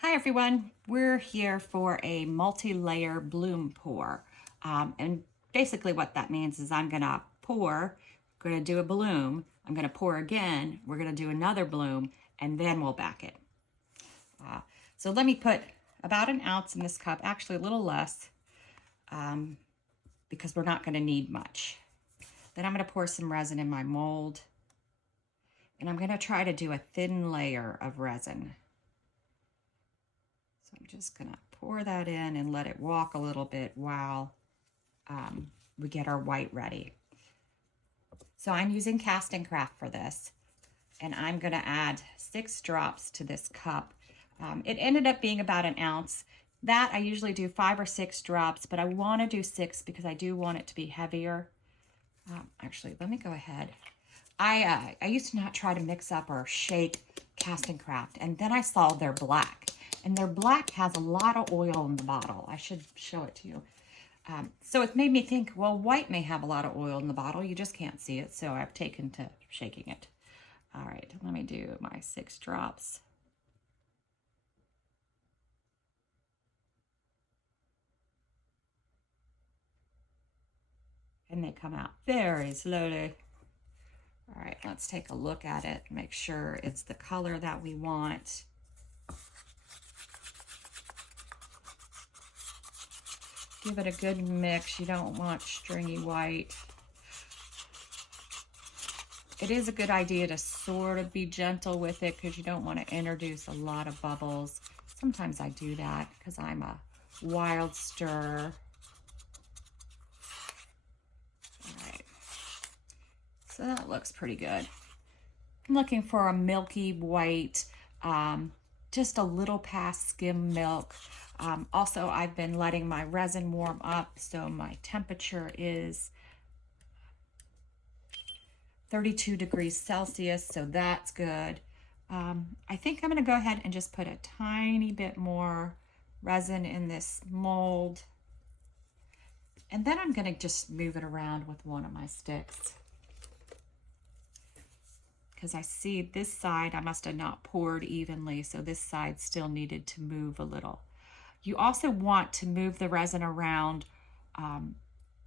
Hi everyone, we're here for a multi-layer bloom pour. And basically what that means is I'm gonna pour, gonna do a bloom, I'm gonna pour again, we're gonna do another bloom, and then we'll back it. So let me put about an ounce in this cup, actually a little less, because we're not gonna need much. Then I'm gonna pour some resin in my mold, and I'm gonna try to do a thin layer of resin. So I'm just gonna pour that in and let it walk a little bit while we get our white ready. So I'm using Cast and Craft for this, and I'm gonna add 6 drops to this cup. It ended up being about an ounce. That I usually do 5 or 6 drops, but I wanna do 6 because I do want it to be heavier. Actually, let me go ahead. I used to not try to mix up or shake Cast and Craft, and then I saw their black. And their black has a lot of oil in the bottle. I should show it to you. So it made me think, well, white may have a lot of oil in the bottle. You just can't see it. So I've taken to shaking it. All right, let me do my 6 drops. And they come out very slowly. All right, let's take a look at it, make sure it's the color that we want. Give it a good mix. You don't want stringy white. It is a good idea to sort of be gentle with it because you don't want to introduce a lot of bubbles. Sometimes I do that because I'm a wild stirrer. All right, so that looks pretty good. I'm looking for a milky white, just a little past skim milk. Also, I've been letting my resin warm up, so my temperature is 32 degrees Celsius, so that's good. I think I'm gonna go ahead and just put a tiny bit more resin in this mold. And then I'm gonna just move it around with one of my sticks. Because I see this side, I must have not poured evenly, so this side still needed to move a little. You also want to move the resin around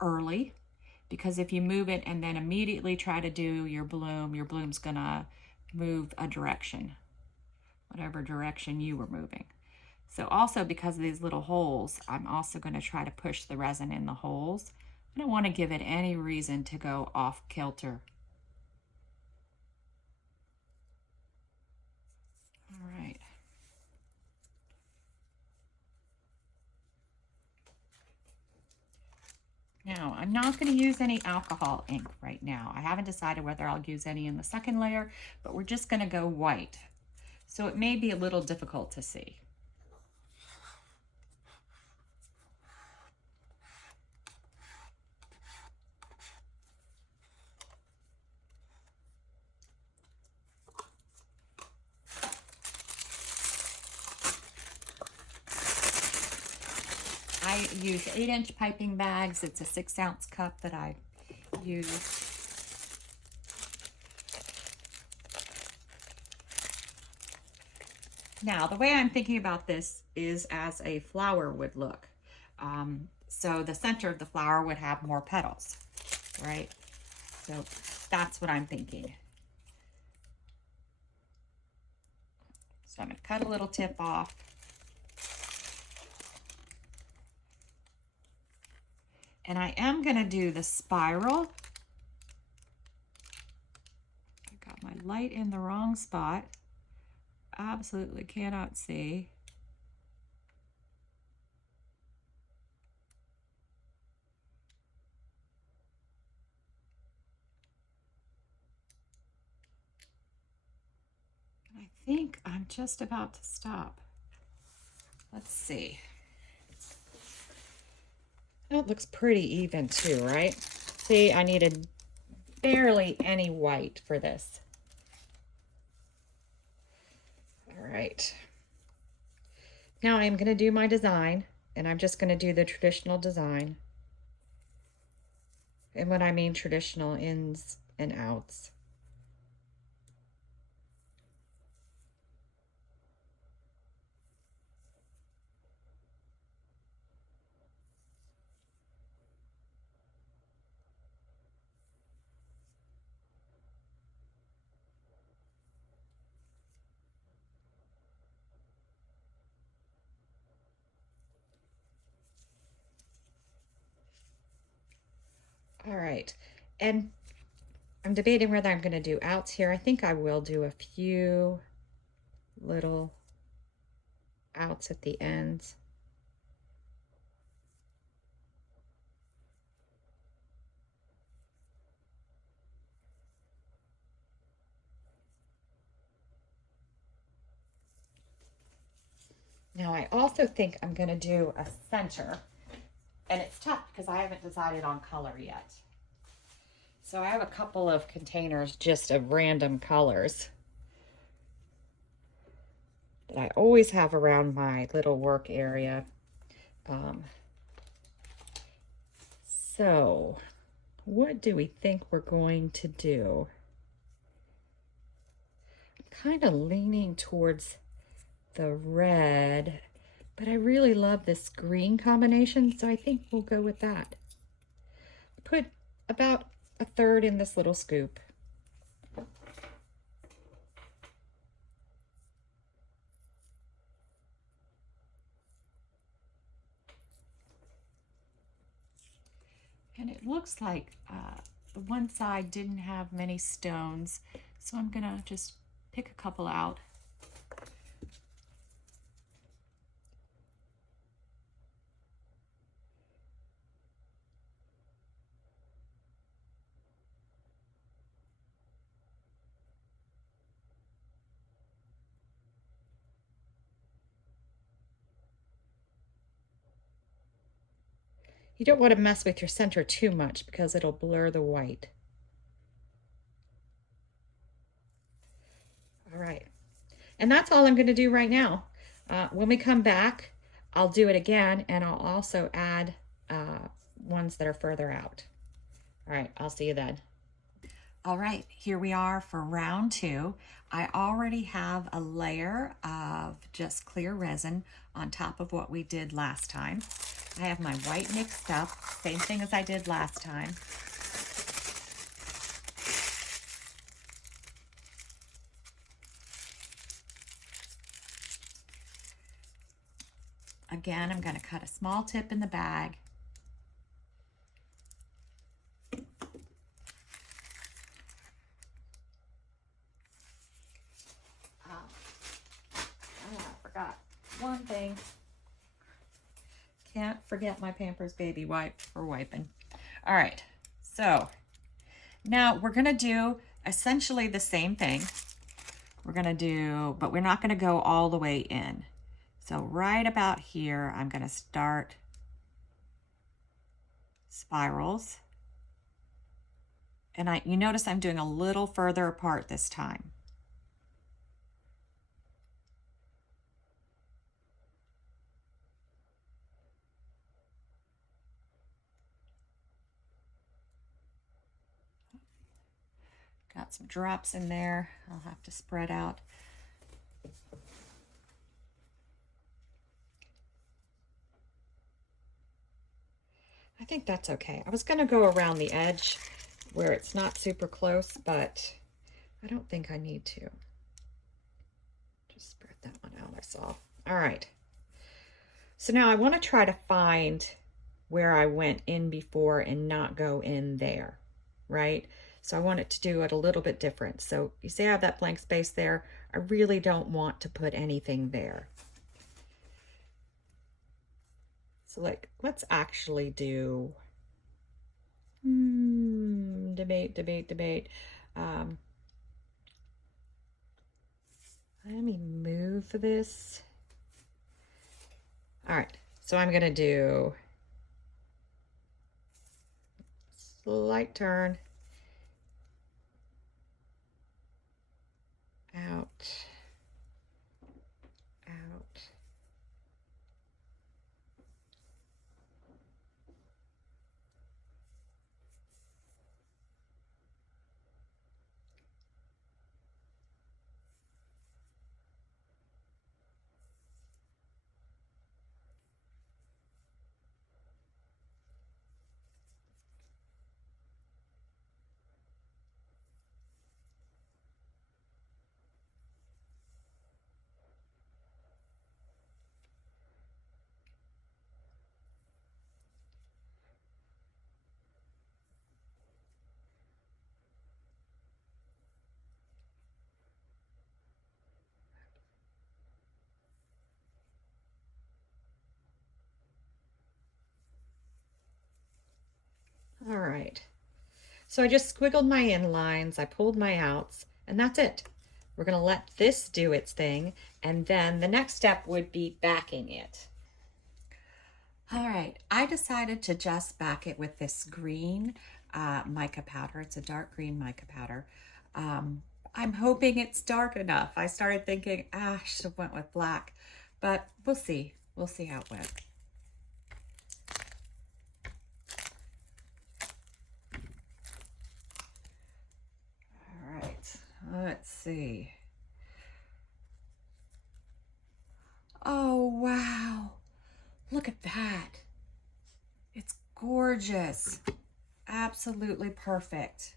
early, because if you move it and then immediately try to do your bloom's gonna move a direction, whatever direction you were moving. So also because of these little holes, I'm also gonna try to push the resin in the holes. I don't wanna give it any reason to go off kilter. All right. Now, I'm not going to use any alcohol ink right now. I haven't decided whether I'll use any in the second layer, but we're just going to go white. So it may be a little difficult to see. I use 8-inch piping bags. It's a 6-ounce cup that I use. Now, the way I'm thinking about this is as a flower would look. So the center of the flower would have more petals, right? So that's what I'm thinking. So I'm going to cut a little tip off. And I am going to do the spiral. I got my light in the wrong spot. Absolutely cannot see. I think I'm just about to stop. Let's see. That looks pretty even too, right? See, I needed barely any white for this. All right. Now I'm going to do my design, and I'm just going to do the traditional design. And when I mean traditional, ins and outs. All right, and I'm debating whether I'm going to do outs here. I think I will do a few little outs at the ends. Now I also think I'm going to do a center, and it's tough because I haven't decided on color yet. So I have a couple of containers just of random colors that I always have around my little work area. So what do we think we're going to do? I'm kind of leaning towards the red, but I really love this green combination, so I think we'll go with that. Put about a third in this little scoop. And it looks like the one side didn't have many stones, so I'm gonna just pick a couple out. You don't want to mess with your center too much because it'll blur the white. All right, and that's all I'm going to do right now. When we come back, I'll do it again, and I'll also add ones that are further out. All right, I'll see you then. All right, here we are for round 2. I already have a layer of just clear resin on top of what we did last time. I have my white mixed up, same thing as I did last time. Again, I'm going to cut a small tip in the bag. I forgot one thing. Can't forget my Pampers Baby Wipe for wiping. All right, so now we're going to do essentially the same thing. We're going to do, but we're not going to go all the way in. So right about here, I'm going to start spirals. And you notice I'm doing a little further apart this time. Got some drops in there. I'll have to spread out. I think that's okay. I was going to go around the edge where it's not super close, but I don't think I need to. Just spread that one out, I saw. All right. So now I want to try to find where I went in before and not go in there, right? So I want it to do it a little bit different. So you see I have that blank space there. I really don't want to put anything there. So like, let's actually do, debate. Let me move this. All right, so I'm gonna do slight turn, out, out. All right. So I just squiggled my inlines, I pulled my outs, and that's it. We're gonna let this do its thing, and then the next step would be backing it. All right, I decided to just back it with this green mica powder. It's a dark green mica powder. I'm hoping it's dark enough. I started thinking, I should have went with black, but we'll see. We'll see how it went. All right, let's see. Oh, wow. Look at that. It's gorgeous. Absolutely perfect.